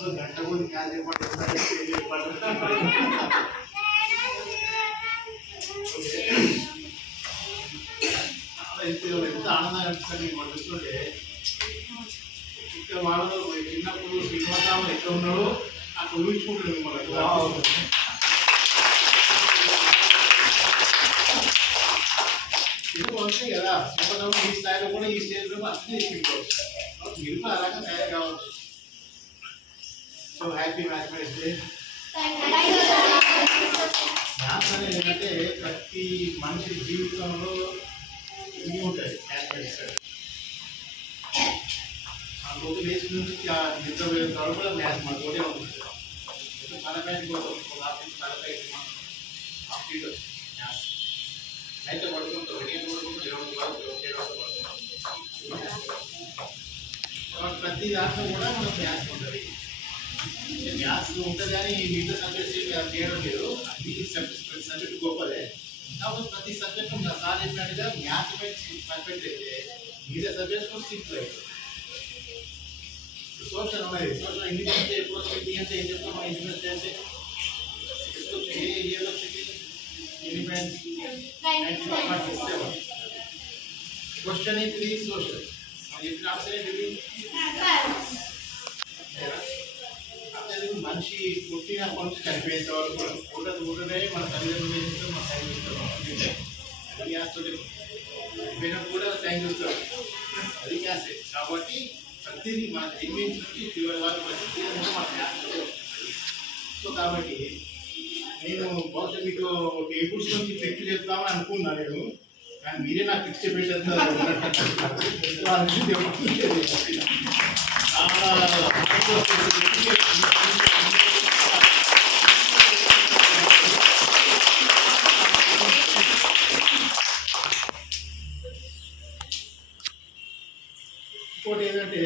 క్లాస్లో గంట కూడా క్లాస్ చెప్పండి ఎంత ఆనందంగా అనిపిస్తుంది మీకు చూస్తుంటే. ఇక్కడ వాళ్ళు చిన్నప్పుడు శ్రీనివాసరావు ఎక్కడ ఉన్నాడో అక్కడ ఊహించుకుంటారు మిమ్మల్ని. ఇప్పుడు వస్తాయి కదా శ్రీనివాసరావు ఈ స్థాయిలో కూడా ఈ స్టేజ్లో అన్నీ తీసుకుంటారు. మీరు కూడా అలాగే తయారు కావచ్చు. So happy mathematics day. Maths అనేది ఏంటంటే ప్రతి మనిషి జీవితంలో ఇవి ఉంటాయి. మ్యాథమెటిక్స్ ఆ రోజు లేచి నుంచి నిద్ర పోయిన తర్వాత కూడా మ్యాథ్స్ మన తోటే ఉంటుంది. తలపైకి తలపై మ్యాథ్స్ అయితే పడుతుంటాం. ప్రతి దాంట్లో కూడా మనకు మ్యాథ్స్ ఉంటుంది. మ్యాథ్స్ ఉంటుంది కానీ మిగతా సబ్జెక్ట్స్ చేయడం లేదు. అన్ని సబ్జెక్ట్ గొప్పదే. కాబట్టి ప్రతి సబ్జెక్టు నా సార్ చెప్పినట్టుగా మ్యాథమెటిక్స్ పర్ఫెక్ట్ అయితే మిగతా సబ్జెక్ట్స్ కూడా సింపుల్ అవుతుంది. సోషల్ ఉన్నది. సోషల్ ఇంగ్లీష్ అంటే ఎప్పుడు వచ్చింది అంటే ఏం చెప్తాం మన ఇంగ్లీష్ అంటే ఎప్పుడు వచ్చింది ఏ ఇయర్ వచ్చింది ఇండిపెండెన్స్ 1967. క్వశ్చన్ ఏంటి సోషల్ మనం చెప్పిన ఆన్సర్ ఏంటి? మనిషి పుట్టిన కొంచెం చనిపోయేంత వరకు కూడా ఉండనే మన తల్లిదండ్రులు మన టైం చూస్తాం. పోయినప్పుడు కూడా టైం చూస్తాం. అది క్యాసే. కాబట్టి ప్రతిదీ మన జన్మించి చివరి వారు మన క్యాస్. సో కాబట్టి నేను బహుశా మీకు టేబుల్స్ నుంచి ట్రిక్ చెప్తామని అనుకున్నా నేను. కానీ మీరే నాకు ట్రిక్ చెప్పేటంత ఇంకోటి ఏంటంటే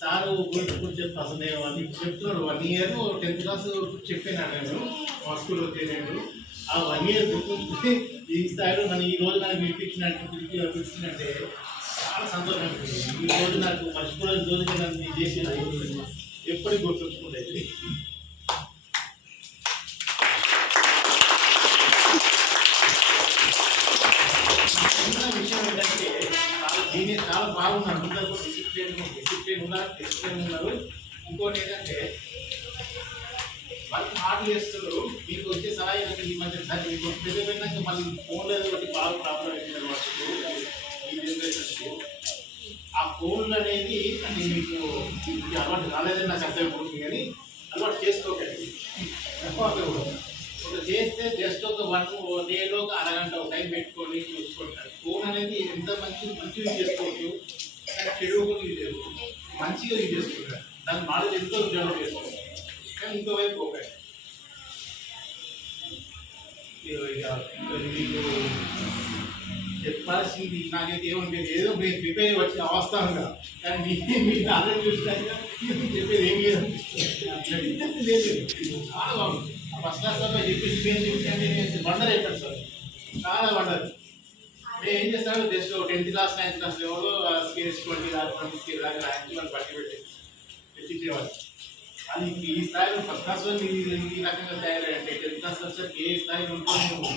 సారు గురించి చెప్తా. అసలు నేను అది చెప్తున్నాడు 1 ఇయర్ 10th క్లాస్ చెప్పాను నేను మా స్కూల్లో నేను. ఆ 1 ఇయర్ గుర్తుంచుకుంటే ఈ స్థాయిలో నన్ను ఈ రోజు నాకు పిలిచినట్టే చాలా సంతోషం అనిపిస్తుంది. ఈ రోజు నాకు మర్చిపోలేని రోజు నన్ను చేసిన ఎప్పటికీ గుర్తుంచుకుంటుంది. విషయం ఏంటంటే దీన్ని చాలా బాగున్నాను. అందరూ డిసిప్లిన్ ఉన్నారు. ఇంకోటి ఏంటంటే వాళ్ళు హార్డ్ చేస్తున్నారు. మీకు వచ్చే సలహా ఈ మధ్య మీకు పెద్ద పెట్టినాక మళ్ళీ ఫోన్లో ఒకటి బాగా ప్రాబ్లం అవుతుంది అనమాట ఈ జనరేషన్కి. ఆ ఫోన్లు అనేది అంటే మీకు అలవాటు రాలేదని నాకు అర్థమైపోతుంది. కానీ అలవాటు చేసుకోకండి. ఒక చేస్తే జస్ట్ ఒక 1 డేలో ఒక అరగంట టైం పెట్టుకొని చూసుకుంటారు. ఫోన్ అనేది ఎంత మంచిగా యూజ్ చేసుకోవచ్చు, కానీ చెడు కూడా యూజ్ చేసుకోవచ్చు. మంచిగా యూజ్ చేసుకుంటారు. దాని నాలెడ్జ్ ఎంతో ఉద్యోగం చేసుకోవచ్చు. కానీ ఇంకోవైపు ఒకటి మీకు చెప్పాల్సింది నాకైతే ఏముంటుంది. ఏదో మీరు ప్రిపేర్ వచ్చిన అవస్థగా కానీ మీ నాలెడ్జ్ చూసినాక చెప్పేది ఏం లేదు. చాలా బాగుంది. ఫస్ట్ క్లాస్ వల్ల చెప్పేసి వండర్ అవుతారు సార్. చాలా వండర్. మేము ఏం చేస్తాడు just 10th class 9th class లెవెల్లో స్కేల్స్ 20 దాకా 20 స్కేల్ దాకా రాయించి వాళ్ళు పట్టి పెట్టేవాళ్ళు. అది ఈ స్థాయిలో ఫస్ట్ క్లాస్లో ఈ రకంగా తయారంటే 10th క్లాస్ వచ్చేసరికి ఏ స్థాయిలో ఉంటుందో మేము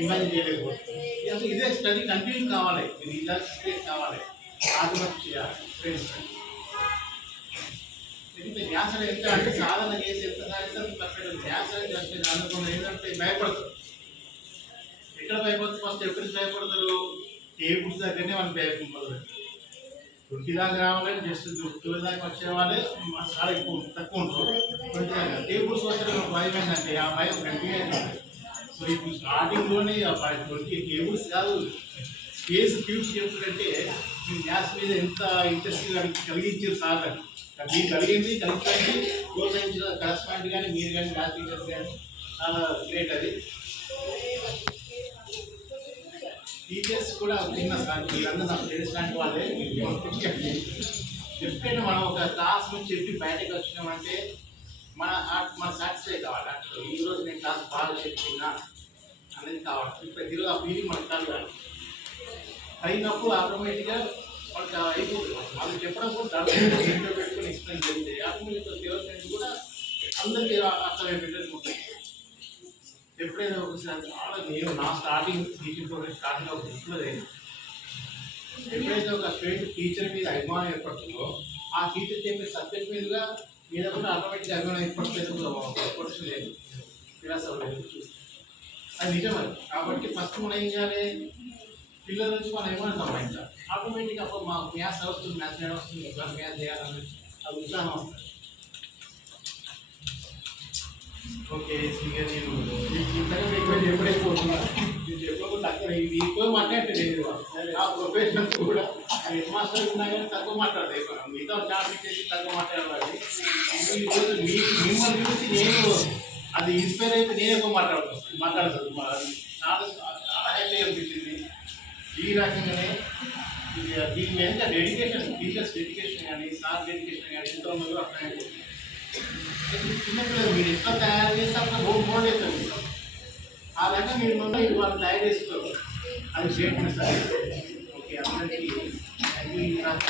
ఇమాజిన్ చేయలేకపోతుంది. అసలు ఇదే స్టడీ కంటిన్యూ కావాలి. మీరు ఇలా స్టేజ్ కావాలి. ఆత్మహత్య చేయాలి ఫ్రెండ్స్. ఎందుకంటే ధ్యాస ఎంత అంటే సాధన చేసి ఎంత సాధిస్తే పర్ఫెక్ట్. ధ్యాస చేస్తే అనుకున్న ఏంటంటే భయపడతారు. ఎక్కడ భయపడతారు? ఫస్ట్ ఎక్కడికి భయపడతారు? టేబుల్స్ దగ్గరనే వాళ్ళు భయపడతారు. 20 దాకా రావాలని జస్ట్ 12 దాకా వచ్చేవాళ్ళే చాలా ఎక్కువ తక్కువ ఉంటారు. 20 దాకా టేబుల్స్ వచ్చే భయం ఏంటంటే ఆ భయం గట్టిగా అవుతుంది. సో ఇప్పుడు స్టార్టింగ్లోనే 20 టేబుల్స్ కాదు స్పేస్ క్యూబ్స్ చెప్తుందంటే మీ మ్యాథ్స్ మీద ఎంత ఇంట్రెస్ట్ కలిగించారు సార్. మీకు కలిగింది కలిగించండి. ప్రోత్సహించిన కరెస్పాండెంట్ కానీ మీరు కానీ మ్యాథ్స్ టీచర్స్ కానీ చాలా గ్రేట్. అది టీచర్స్ కూడా చిన్న సార్ మీరందరూ నాకు తెలిసినట్టు వాళ్ళే ఎప్పుడైనా మనం ఒక క్లాస్ నుంచి చెప్పి బయటకు వచ్చినామంటే మన సాటిస్ఫై కావాలి. అంటే ఈరోజు నేను క్లాస్ బాగా చెప్పినా అనేది కావాలి. ప్రతిరోజు ఆ ఫీలింగ్ మనకు కలగాలి. అయినప్పుడు ఆటోమేటిక్గా వాళ్ళకి అయిపోతుంది. వాళ్ళు చెప్పడం కూడా దాంట్లో పెట్టుకుని ఎక్స్ప్లెయిన్ చేస్తే మీకు డెవలప్మెంట్ కూడా అందరికీ అర్థమైపోయేటట్టు ఉంటుంది. ఎప్పుడైనా ఒకసారి చాలా నేను నా స్టార్టింగ్ టీచింగ్ ప్రోగ్రెస్ స్టార్టింగ్ ఒక బుక్లో లేదు. ఎప్పుడైతే ఒక స్టూడెంట్ టీచర్ మీద అభిమానం ఏర్పడుతుందో ఆ టీచర్ చెప్పే సబ్జెక్ట్ మీదుగా మీద కూడా ఆటోమేటిక్గా అభిమానం ఏర్పడుతుంది లేదు, ఫిలాసఫీ లేదు. అది నిజమని కాబట్టి ఫస్ట్ మనం ఏం చేయాలి, పిల్లల నుంచి మనం ఏమైనా సంపాదించాలి. ఆటోమేటిక్గా అప్పుడు మా మ్యాథ్స్ వస్తుంది, మ్యాథ్స్ చేయడం వస్తుంది, ఎగ్జామ్ మ్యాథ్స్ చేయాలని అది ఉత్సాహం వస్తుంది. ఓకే ఇక నేను ఎప్పుడు ఎక్కువ తక్కువ ఇది ఎక్కువ మాట్లాడలేదు. ఆ ప్రొఫెషనల్స్ కూడా హెడ్ మాస్టర్ ఉన్నా కానీ తక్కువ మాట్లాడతాయి. మిగతా జాబ్ చేసి తక్కువ మాట్లాడేవాడి ఈరోజు మిమ్మల్ని చూసి నేను అది ఇన్స్పైర్ అయితే నేను ఎక్కువ మాట్లాడతాను. చాలా చాలా హ్యాపీ అనిపించింది. ఈ రకంగానే దీని మీద డెడికేషన్, టీచర్స్ డెడికేషన్ కానీ సార్ డెడికేషన్ కానీ ఇతర మంది అర్థమైపోతుంది. చిన్నపిల్లలు మీరు ఎట్లా తయారు చేస్తే అట్లా బోర్డు చేస్తారు. ఆ రకంగా మీరు ముందు వాళ్ళు తయారు చేసుకోరు. అది స్టేట్మెంట్ సార్. ఓకే అందరికీ నాకు